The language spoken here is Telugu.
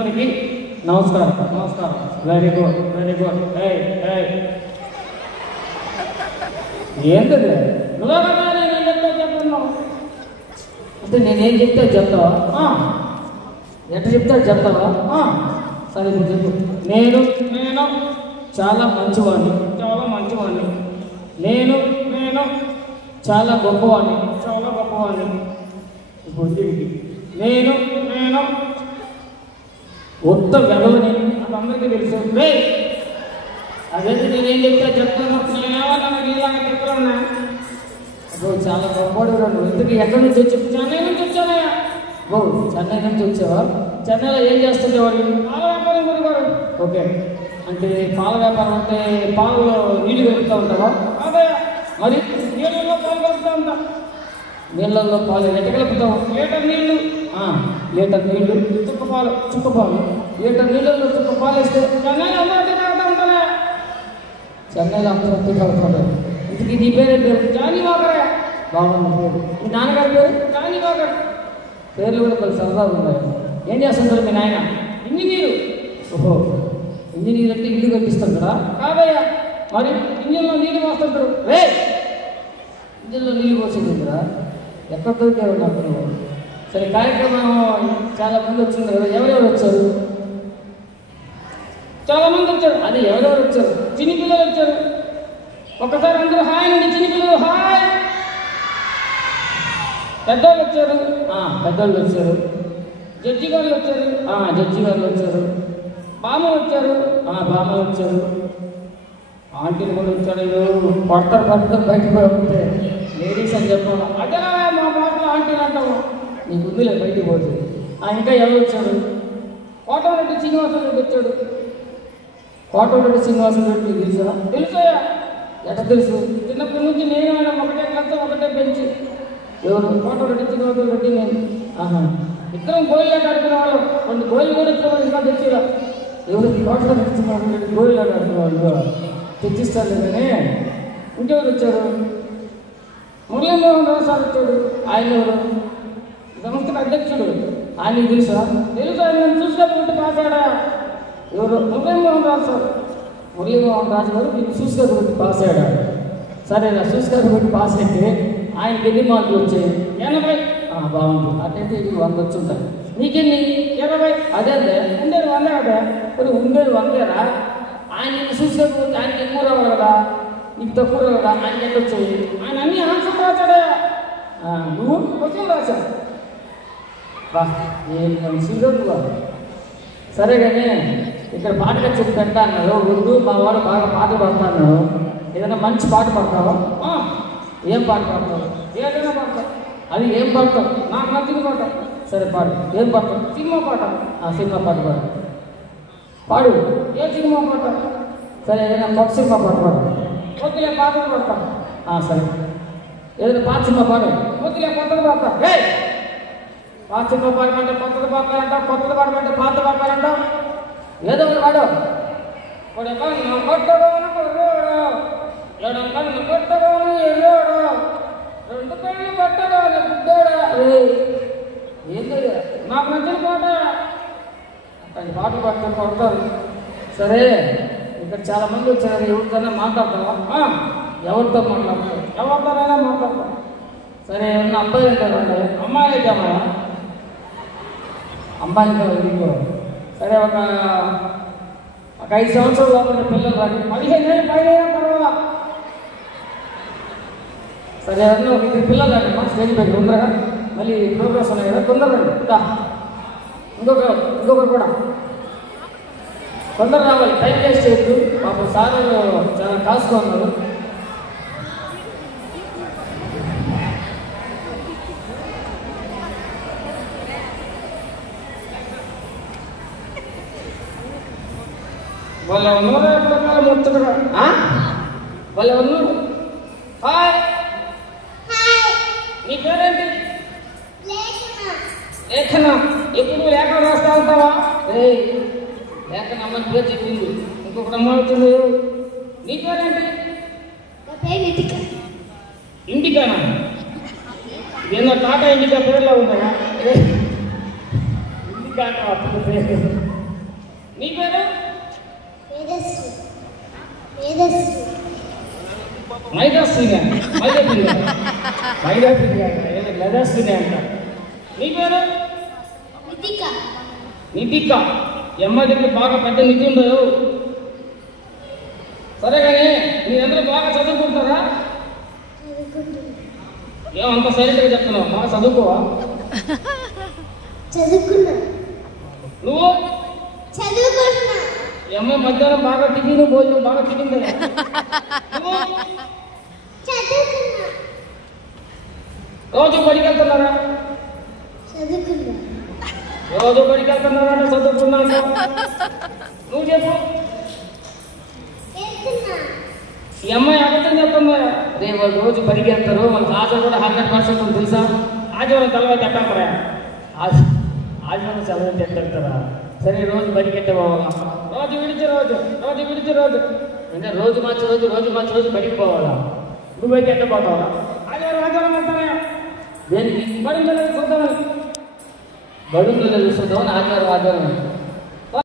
అందరికీ నమస్కారం. నమస్కారం. Very good, very good. ఏంటది నేను చెప్తా చెప్తున్నావు అంటే నేనేం చెప్తే చెప్తావా? ఎట్లా చెప్తే చెప్తావా? సరే నువ్వు చెప్పు. నేను నేను చాలా మంచివాడిని, చాలా మంచివాడిని. నేను నేను చాలా గొప్పవాడిని, చాలా గొప్పవాడిని. ఇప్పుడు నేను నేను ఉత్త వెలవని నాకు అందరికీ తెలుసు. అదైతే నేనేం చెప్తే చెప్తాను. నేనేమన్నా ఇలాగా చెప్తున్నా. అబ్బో చాలా గొప్పవాడు నువ్వు. ఇంతకీ ఎక్కడి నుంచి వచ్చి? చెన్నై నుంచి వచ్చానయ్యా. ఓ చెన్నై నుంచి వచ్చావా? చెన్నైలో ఏం చేస్తుండేవాడు? పాల వ్యాపారం గురిగారు. ఓకే, అంటే పాల వ్యాపారం అంటే పాలలో నీళ్ళు కలుపుతూ ఉంటావా? అదే. మరి నీళ్ళల్లో పాలు కలుపుతూ ఉంటా. నీళ్ళల్లో పాలు ఎట్ట కలుపుతావు? లీటర్ నీళ్ళు, లీటర్ నీళ్ళు, చుక్కపాలు, చుక్కపాలు. లీటర్ నీళ్ళల్లో చుక్క పాలు వేస్తే చెన్నైలో అందరూ తాగుతూ ఉంటారా? చెన్నైలో అందరూ తాగుతుంటారు. ఇంటికి నీ పేరు ఏం పేరు? జానీ వాకరే. బాగుంది పేరు. మీ నాన్నగారి పేరు? Johnnie Walker. పేర్లు కూడా కొన్ని సరదాగా ఉన్నాయి. ఏం చేస్తుంటారు మీ నాయన? ఇంజనీరు. ఓహో, ఇంజనీర్ అంటే ఇల్లు కట్టిస్తాడు కదా? కాదయ్యా. మరి ఇంజన్లో నీళ్ళు పోస్తుంటారు. ఇంజన్లో నీళ్ళు పోసేదిరా ఎక్కడ దొరికారు నాకు? సరే, కార్యక్రమం చాలా మంది వచ్చింది కదా, ఎవరెవరు వచ్చారు? చాలా మంది వచ్చారు. అదే ఎవరెవరు వచ్చారు? చిన్నపిల్లలు వచ్చారు. ఒకసారి అందరూ హాయ్ అండి. చిన్నపిల్లలు హాయ్. పెద్దవాళ్ళు వచ్చారు. పెద్దవాళ్ళు వచ్చారు. జడ్జి గారు వచ్చారు. జడ్జి గారు వచ్చారు. బామ్మ వచ్చారు. బామ్మ వచ్చారు. ఆంటీలు కూడా వచ్చాడు. కొడతారు పడతారు బయటకు పోతే లేడీస్ అని చెప్పాను. అదే మా బాటలో ఆంటీలు అంటాము. నీకు ఉందిలే బయటికి పోతుంది. ఇంకా ఎవరు వచ్చాడు? కోటమిరెడ్డి శ్రీనివాసరెడ్డి వచ్చాడు. కోటమిరెడ్డి శ్రీనివాసరెడ్డి నీకు తెలుసా? తెలుసా? ఎట్లా తెలుసు? చిన్నప్పటి నుంచి నేను ఆయన ఒకటే క్లాస్, ఒకటే బెంచ్. ఎవరు? కోటమిరెడ్డి శ్రీనివాసరెడ్డి నేను. ఇద్దరం గోళీలు ఆడుకునే వాళ్ళు. కొన్ని గోళీలు కూడా ఇద్దరు ఇంకా తెచ్చిరా. ఎవరు? కోటమిరెడ్డి శ్రీనివాసరెడ్డి గోళీలు ఆడుకునే వాళ్ళు తెచ్చిస్తారు కానీ. ఇంకెవరు వచ్చారు? మురళీమోహన్ రావు సార్ వచ్చాడు. ఆయన ఎవరు? సంస్థకు అధ్యక్షుడు. ఆయన తెలుసా? తెలుసు. ఆయన నేను చూసుకోబట్టి పాసాడా? ఎవరు? మురళీమోహన్ రావు సార్. మురళీమోహన్ రాజు గారు నేను చూసుకోబట్టి పాస్ అయ్యాడు. సరే, చూసుకోబట్టి పాస్ అయితే ఆయనకి ఎన్ని మార్కులు వచ్చాయి? 80. బాగుంది. అటైతే ఇది 100 వచ్చుంటాయి. నీకెన్ని? 20. అదే అదే ఉండేది 100 కదా. కొన్ని ఉండేది 100రా. ఆయన నిన్ను చూసుకోకపోతే ఆయనకి ఎక్కువ రావాలి కదా, నీకు తక్కువ రావు కదా. ఆయనకి ఎంత వచ్చాయి? ఆయన అన్ని ఆన్సర్ రాశాడా? నువ్వు క్వశ్చన్ రాశావు. ఏం సీరియస్గా. సరే కానీ ఇక్కడ పాట కచ్చేది పెడతా అన్నారు. ముందు మా వాడు బాగా పాటలు పాడుతా అన్నాడు. ఏదైనా మంచి పాట పాడతావా? ఏం పాట పాడతావు? ఏదైనా పాడతావు. అది ఏం పాడతావు? నాకు నచ్చిన పాట. సరే పాడు. ఏం పాడతావు? సినిమా పాట. సినిమా పాట పాడు. పాడు. ఏ సినిమా పాట? సరే, ఏదైనా కొత్త సినిమా పాట పాడు. కొద్దిగా పాటలు పాడతాం. సరే, ఏదైనా పాత సినిమా పాడు. కొద్దిగా కొత్తగా పాడతా. పాత సినిమా పాడమంటే కొత్తగా పాడతారంటావు, కొత్తగా పాడమంటే పాత పాడతారంటావు. ఏదో ఒకటి పాడు. కొడకన్ను కొట్టగోను కుర్రోడు, ఎడం కన్ను కొట్టగోను ఎర్రోడు, రెండు కళ్ళు కొట్టగోను బుడ్డోడా. ఏంటో నాకు నచ్చిన పాట. అతని పాటలు పట్టుకొని కొడతారు. సరే, ఇక్కడ చాలా మంది వచ్చారు. ఎవరితోనే మాట్లాడతావా? ఎవరితో మాట్లాడతావు? ఎవరితోనైనా మాట్లాడతావు. సరే, ఏమన్నా అబ్బాయి అంటారంటే అమ్మాయి అయితామా? అమ్మాయి ఇంకో. సరే, ఒక 5 సంవత్సరాల లోపల పిల్లలు రాని 15 ఏళ్ళు పైన పర్వాలా. సరే, ఎవరినో 2 పిల్లలు రాండి. మా స్టేజ్ పైకి తొందరగా. మళ్ళీ ప్రోగ్రెస్ ఉన్నాయి కదా, తొందరగా ఇంకొకరు కూడా తొందర రావాలి. టైం వేస్ట్ చేయొద్దు. పాపం సార్ చాలా కాసుగా ఉన్నారు. వాళ్ళు ఎవరు ముచ్చటగా వాళ్ళు ఎవరు? హాయ్, నీ పేరేంటి? లేఖన. ఎప్పుడు లేఖన రాస్తా ఉంటావా? లేఖన అమ్మని పేరు చెప్పింది. ఇంకొకటి అమ్మ అవుతుంది. నీ పేరేంటి? ఇంటికానా? ఏమన్నా టాటా ఇంటికా పేర్లో ఉందా? ఇంటికా పేరు నీ పేరు? మైదాస్విని అంట. నీ పేరు? నిధిక. ఎమ్మ దగ్గర బాగా పెద్ద నిధి ఉండదు. సరే కానీ మీరందరూ బాగా చదువుకుంటారా? ఏమంత సైలెంట్గా చెప్తున్నావు? బాగా చదువుకోవా? నువ్వు అమ్మ మధ్యాహ్నం బాగా టిఫిన్ భోజనం బాగా టిఫిన్ కదా? రోజు బడికి వెళ్తున్నారా? రోజు బడికి వెళ్తున్నారా? చదువుకున్నా. నువ్వు చెప్పు. ఈ అమ్మాయి అబద్ధం చెప్తుందా? రేపు వాళ్ళు రోజు బడికి వెళ్తారు, వాళ్ళ హాజరు కూడా 100% ఉంది తెలుసా? ఆదివారం తర్వాత ఎట్టారా? ఆదివారం సెలవు ఎట్టారా? సరే రోజు బడికి ఎట్ట పోవాలా? రోజు విడిచి రోజు అంటే రోజు మార్చి రోజు బడికి పోవాలా? నువ్వైతే ఎట్ట పోతావా? ఆదివారం వెళ్తానయా? దేనికి? బడుందో చూద్దామని ఆదివారం